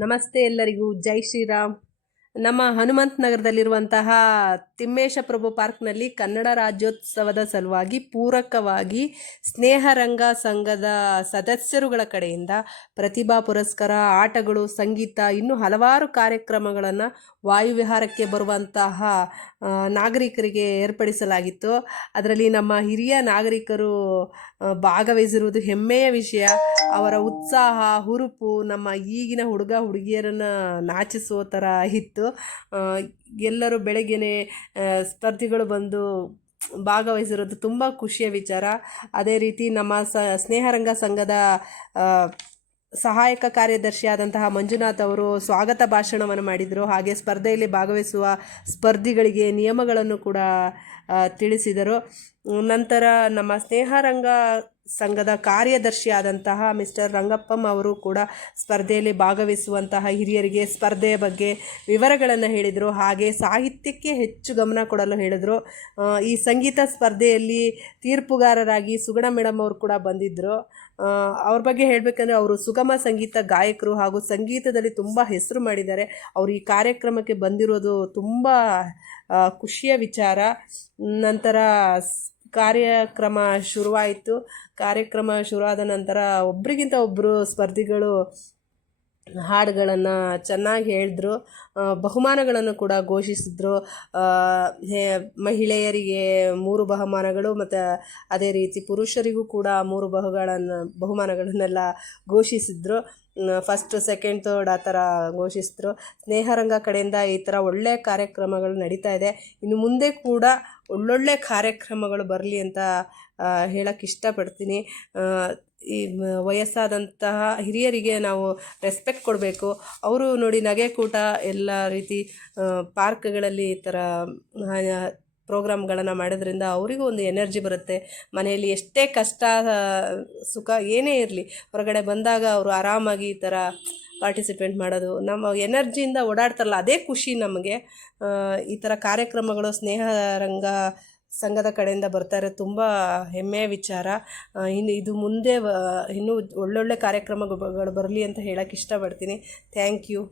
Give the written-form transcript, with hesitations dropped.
ನಮಸ್ತೆ ಎಲ್ಲರಿಗೂ, ಜೈ ಶ್ರೀರಾಮ್. ನಮ್ಮ ಹನುಮಂತ ನಗರದಲ್ಲಿರುವಂತಹ ತಿಮ್ಮೇಶ ಪ್ರಭು ಪಾರ್ಕ್ನಲ್ಲಿ ಕನ್ನಡ ರಾಜ್ಯೋತ್ಸವದ ಸಲುವಾಗಿ ಪೂರಕವಾಗಿ ಸ್ನೇಹರಂಗ ಸಂಘದ ಸದಸ್ಯರುಗಳ ಕಡೆಯಿಂದ ಪ್ರತಿಭಾ ಪುರಸ್ಕಾರ, ಆಟಗಳು, ಸಂಗೀತ, ಇನ್ನೂ ಹಲವಾರು ಕಾರ್ಯಕ್ರಮಗಳನ್ನು ವಾಯುವಿಹಾರಕ್ಕೆ ಬರುವಂತಹ ನಾಗರಿಕರಿಗೆ ಏರ್ಪಡಿಸಲಾಗಿತ್ತು. ಅದರಲ್ಲಿ ನಮ್ಮ ಹಿರಿಯ ನಾಗರಿಕರು ಭಾಗವಹಿಸಿರುವುದು ಹೆಮ್ಮೆಯ ವಿಷಯ. ಅವರ ಉತ್ಸಾಹ, ಹುರುಪು ನಮ್ಮ ಈಗಿನ ಹುಡುಗ ಹುಡುಗಿಯರನ್ನು ನಾಚಿಸುವ ಥರ ಇತ್ತು. ಎಲ್ಲರೂ ಬೆಳಗ್ಗೆನೆ ಸ್ಪರ್ಧಿಗಳು ಬಂದು ಭಾಗವಹಿಸಿರೋದು ತುಂಬ ಖುಷಿಯ ವಿಚಾರ. ಅದೇ ರೀತಿ ನಮ್ಮ ಸ್ನೇಹರಂಗ ಸಂಘದ ಸಹಾಯಕ ಕಾರ್ಯದರ್ಶಿಯಾದಂತಹ ಮಂಜುನಾಥ್ ಅವರು ಸ್ವಾಗತ ಭಾಷಣವನ್ನು ಮಾಡಿದರು. ಹಾಗೆ ಸ್ಪರ್ಧೆಯಲ್ಲಿ ಭಾಗವಹಿಸುವ ಸ್ಪರ್ಧಿಗಳಿಗೆ ನಿಯಮಗಳನ್ನು ಕೂಡ ತಿಳಿಸಿದರು. ನಂತರ ನಮ್ಮ ಸ್ನೇಹರಂಗ ಸಂಘದ ಕಾರ್ಯದರ್ಶಿಯಾದಂತಹ ಮಿಸ್ಟರ್ ರಂಗಪ್ಪಮ್ ಅವರು ಕೂಡ ಸ್ಪರ್ಧೆಯಲ್ಲಿ ಭಾಗವಹಿಸುವಂತಹ ಹಿರಿಯರಿಗೆ ಸ್ಪರ್ಧೆಯ ಬಗ್ಗೆ ವಿವರಗಳನ್ನು ಹೇಳಿದರು. ಹಾಗೆ ಸಾಹಿತ್ಯಕ್ಕೆ ಹೆಚ್ಚು ಗಮನ ಕೊಡಲು ಹೇಳಿದರು. ಈ ಸಂಗೀತ ಸ್ಪರ್ಧೆಯಲ್ಲಿ ತೀರ್ಪುಗಾರರಾಗಿ ಸುಗುಣ ಮೇಡಮ್ ಅವರು ಕೂಡ ಬಂದಿದ್ದರು. ಅವ್ರ ಬಗ್ಗೆ ಹೇಳಬೇಕಂದ್ರೆ ಅವರು ಸುಗಮ ಸಂಗೀತ ಗಾಯಕರು ಹಾಗೂ ಸಂಗೀತದಲ್ಲಿ ತುಂಬ ಹೆಸರು ಮಾಡಿದ್ದಾರೆ. ಅವರು ಈ ಕಾರ್ಯಕ್ರಮಕ್ಕೆ ಬಂದಿರೋದು ತುಂಬ ಖುಷಿಯ ವಿಚಾರ. ನಂತರ ಕಾರ್ಯಕ್ರಮ ಶುರುವಾಯಿತು. ಕಾರ್ಯಕ್ರಮ ಶುರುವಾದ ನಂತರ ಒಬ್ಬರಿಗಿಂತ ಒಬ್ಬರು ಸ್ಪರ್ಧಿಗಳು ಹಾಡುಗಳನ್ನು ಚೆನ್ನಾಗಿ ಹೇಳಿದ್ರು. ಬಹುಮಾನಗಳನ್ನು ಕೂಡ ಘೋಷಿಸಿದ್ರು. ಮಹಿಳೆಯರಿಗೆ 3 ಬಹುಮಾನಗಳು ಮತ್ತು ಅದೇ ರೀತಿ ಪುರುಷರಿಗೂ ಕೂಡ 3 ಬಹುಮಾನಗಳನ್ನೆಲ್ಲ ಘೋಷಿಸಿದ್ರು. ಫಸ್ಟ್, ಸೆಕೆಂಡ್, ಥರ್ಡ್ ಆ ಥರ ಘೋಷಿಸಿದ್ರು. ಸ್ನೇಹರಂಗ ಕಡೆಯಿಂದ ಈ ಥರ ಒಳ್ಳೆಯ ಕಾರ್ಯಕ್ರಮಗಳು ನಡೀತಾ ಇದೆ. ಇನ್ನು ಮುಂದೆ ಕೂಡ ಒಳ್ಳೊಳ್ಳೆ ಕಾರ್ಯಕ್ರಮಗಳು ಬರಲಿ ಅಂತ ಹೇಳಕ್ಕೆ ಇಷ್ಟಪಡ್ತೀನಿ. ಈ ವಯಸ್ಸಾದಂತಹ ಹಿರಿಯರಿಗೆ ನಾವು ರೆಸ್ಪೆಕ್ಟ್ ಕೊಡಬೇಕು. ಅವರು ನೋಡಿ ನಗೆಕೂಟ ಎಲ್ಲ ರೀತಿ ಪಾರ್ಕ್ಗಳಲ್ಲಿ ಈ ಥರ ಪ್ರೋಗ್ರಾಮ್ಗಳನ್ನು ಮಾಡೋದ್ರಿಂದ ಅವರಿಗೂ ಒಂದು ಎನರ್ಜಿ ಬರುತ್ತೆ. ಮನೆಯಲ್ಲಿ ಎಷ್ಟೇ ಕಷ್ಟ ಸುಖ ಏನೇ ಇರಲಿ, ಹೊರಗಡೆ ಬಂದಾಗ ಅವರು ಆರಾಮಾಗಿ ಈ ಥರ ಪಾರ್ಟಿಸಿಪೇಟ್ ಮಾಡೋದು, ನಮ್ಮ ಎನರ್ಜಿಯಿಂದ ಓಡಾಡ್ತಾರಲ್ಲ ಅದೇ ಖುಷಿ ನಮಗೆ. ಈ ಥರ ಕಾರ್ಯಕ್ರಮಗಳು ಸ್ನೇಹರಂಗ ಸಂಘದ ಕಡೆಯಿಂದ ಬರ್ತಾರೆ, ತುಂಬ ಹೆಮ್ಮೆಯ ವಿಚಾರ. ಇನ್ನು ಇದು ಮುಂದೆ ಇನ್ನೂ ಒಳ್ಳೊಳ್ಳೆ ಕಾರ್ಯಕ್ರಮಗಳು ಬರಲಿ ಅಂತ ಹೇಳಕ್ಕೆ ಇಷ್ಟಪಡ್ತೀನಿ. Thank you.